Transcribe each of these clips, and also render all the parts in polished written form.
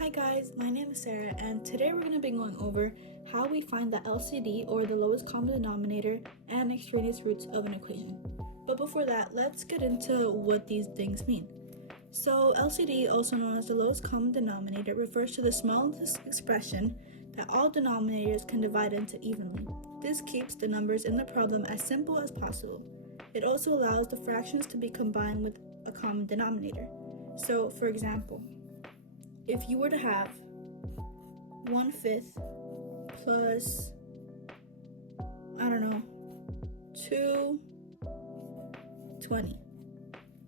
Hi guys, my name is Sarah and today we're going to be going over how we find the LCD or the lowest common denominator and extraneous roots of an equation. But before that, let's get into what these things mean. So LCD, also known as the lowest common denominator, refers to the smallest expression that all denominators can divide into evenly. This keeps the numbers in the problem as simple as possible. It also allows the fractions to be combined with a common denominator. So for example, if you were to have 1/5 plus, 2/20,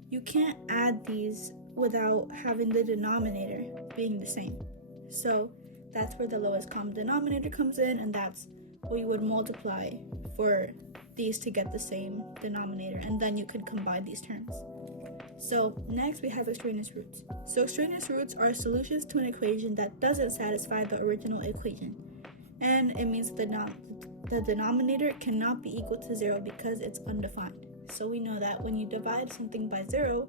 you can't add these without having the denominator being the same. So that's where the lowest common denominator comes in, and that's what you would multiply for these to get the same denominator, and then you can combine these terms. So next we have extraneous roots. So extraneous roots are solutions to an equation that doesn't satisfy the original equation, and it means the denominator cannot be equal to 0 because it's undefined. So we know that when you divide something by 0,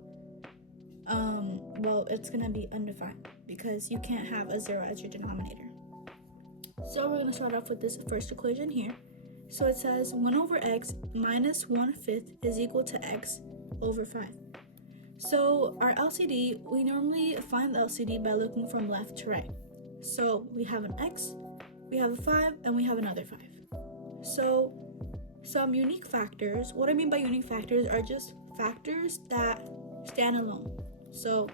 it's going to be undefined because you can't have a 0 as your denominator. So we're going to start off with this first equation here. So it says 1 over x minus 1/5 is equal to x over 5. So our LCD, we normally find the LCD by looking from left to right. So we have an x, we have a 5, and we have another 5. So some unique factors, what I mean by unique factors are just factors that stand alone. So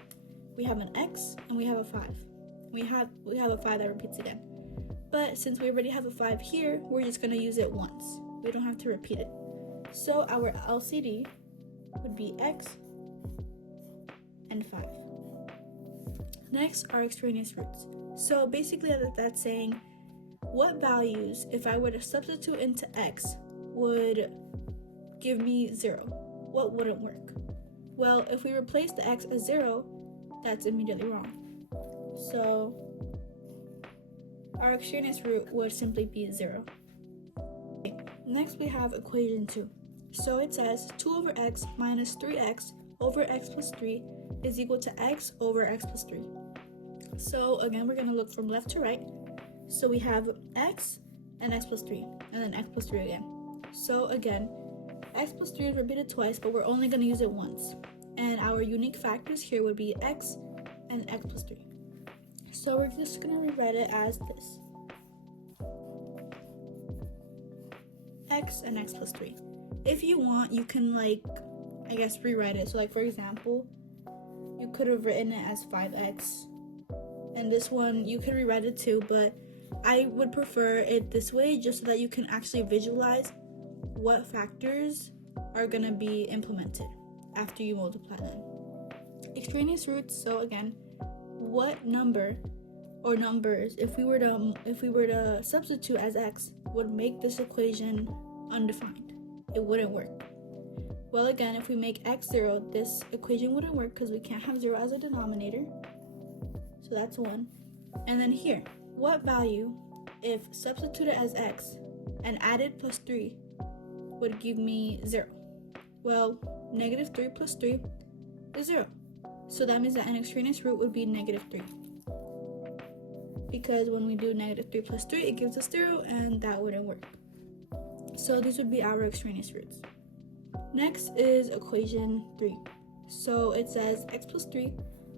we have an x and we have a 5. We have a 5 that repeats again. But since we already have a 5 here, we're just going to use it once. We don't have to repeat it. So our LCD would be x and 5. Next are extraneous roots. So basically that's saying what values, if I were to substitute into x, would give me 0. What wouldn't work? Well, if we replace the x as 0, that's immediately wrong. So our extraneous root would simply be 0. Next we have equation 2. So it says 2 over x minus 3x over x plus 3 is equal to x over x plus 3. So again, we're going to look from left to right. So we have x and x plus 3, and then x plus 3 again. So again, x plus 3 is repeated twice, but we're only going to use it once. And our unique factors here would be x and x plus 3. So we're just going to rewrite it as this. X and x plus 3. If you want, you can rewrite it. So for example, you could have written it as 5x. And this one, you could rewrite it too, but I would prefer it this way just so that you can actually visualize what factors are going to be implemented after you multiply them. Extraneous roots, so again, what number or numbers, if we were to substitute as x, would make this equation undefined? It wouldn't work. Well, again, if we make x 0, this equation wouldn't work because we can't have 0 as a denominator. So that's 1. And then here, what value, if substituted as x and added plus 3, would give me 0? Well, negative 3 plus 3 is 0. So that means that an extraneous root would be negative 3. Because when we do negative 3 plus 3, it gives us 0, and that wouldn't work. So these would be our extraneous roots. Next is equation 3. So it says x plus 3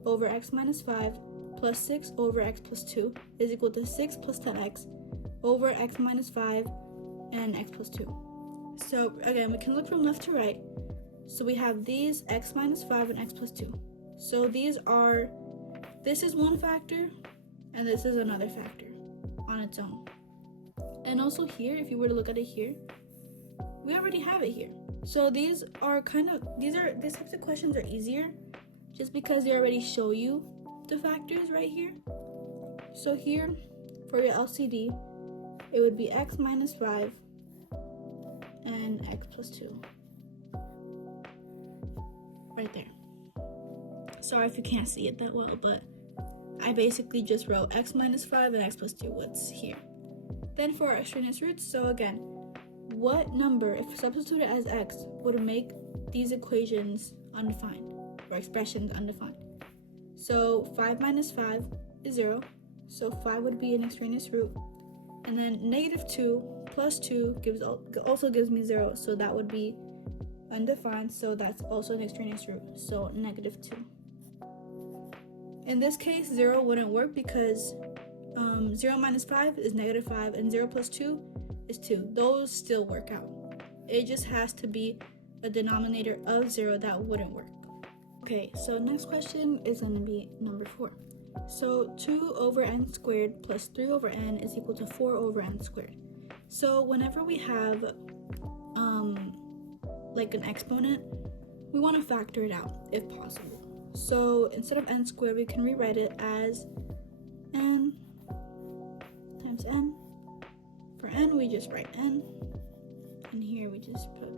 over x minus 5 plus 6 over x plus 2 is equal to 6 plus 10x over x minus 5 and x plus 2. So again, we can look from left to right. So we have these x minus 5 and x plus 2. So this is one factor and this is another factor on its own. And also here, if you were to look at it here, we already have it here. So these types of questions are easier just because they already show you the factors right here. So here, for your LCD, it would be x minus 5 and x plus 2. Right there. Sorry if you can't see it that well, but I basically just wrote x minus 5 and x plus 2, what's here. Then for our extraneous roots, so again, what number, if substituted as x, would make these equations undefined, or expressions undefined? So 5 minus 5 is 0, so 5 would be an extraneous root. And then negative 2 plus 2 also gives me 0, so that would be undefined, so that's also an extraneous root, so negative 2. In this case, 0 wouldn't work because 0 minus 5 is negative 5, and 0 plus 2 is 2. Those still work out. It just has to be a denominator of 0 that wouldn't work. Okay, so next question is going to be number 4. So 2 over n squared plus 3 over n is equal to 4 over n squared. So whenever we have like an exponent, we want to factor it out if possible. So instead of n squared, we can rewrite it as n times n. For n, we just write n, and here we just put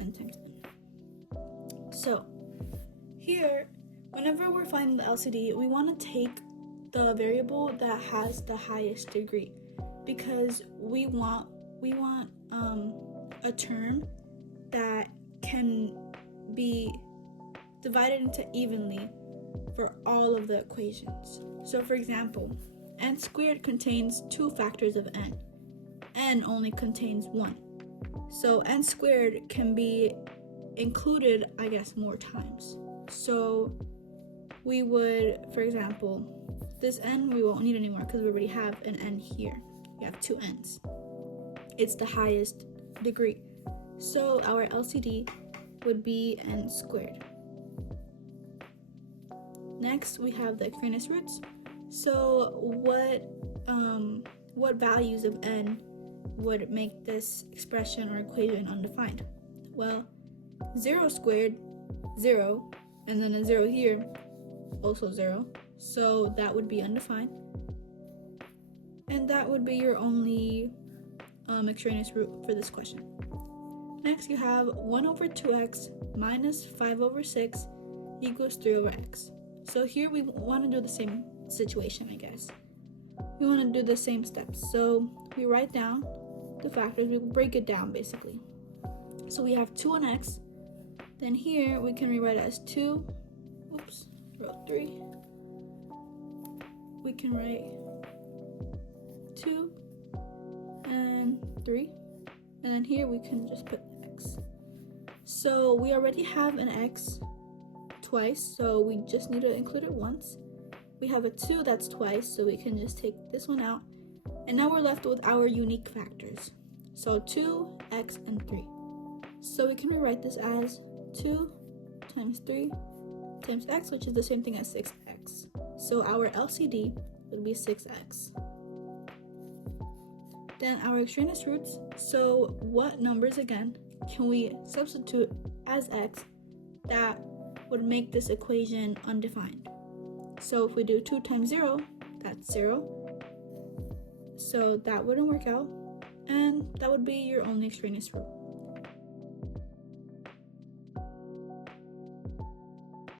n times n. So here, whenever we're finding the LCD, we want to take the variable that has the highest degree, because we want a term that can be divided into evenly for all of the equations. So for example, n squared contains 2 factors of n only contains 1. So n squared can be included, I guess, more times. So we would, for example, this n we won't need anymore because we already have an n here. We have 2 n's. It's the highest degree. So our LCD would be n squared. Next, we have the extraneous roots. So what values of n would make this expression or equation undefined? Well, 0 squared, 0, and then a 0 here, also 0. So that would be undefined. And that would be your only extraneous root for this question. Next, you have 1 over 2x minus 5 over 6 equals 3 over x. So here we want to do the same situation, I guess. We want to do the same steps. So we write down the factors, we break it down basically. So we have 2 on x. Then here we can rewrite it as 2. Oops, wrote 3. We can write 2 and 3. And then here we can just put x. So we already have an x twice, so we just need to include it once. We have a 2 that's twice, so we can just take this one out. And now we're left with our unique factors. So 2, x, and 3. So we can rewrite this as 2 times 3 times x, which is the same thing as 6x. So our LCD would be 6x. Then our extraneous roots. So what numbers again can we substitute as x that would make this equation undefined? So if we do 2 times 0, that's 0. So that wouldn't work out, and that would be your only extraneous root.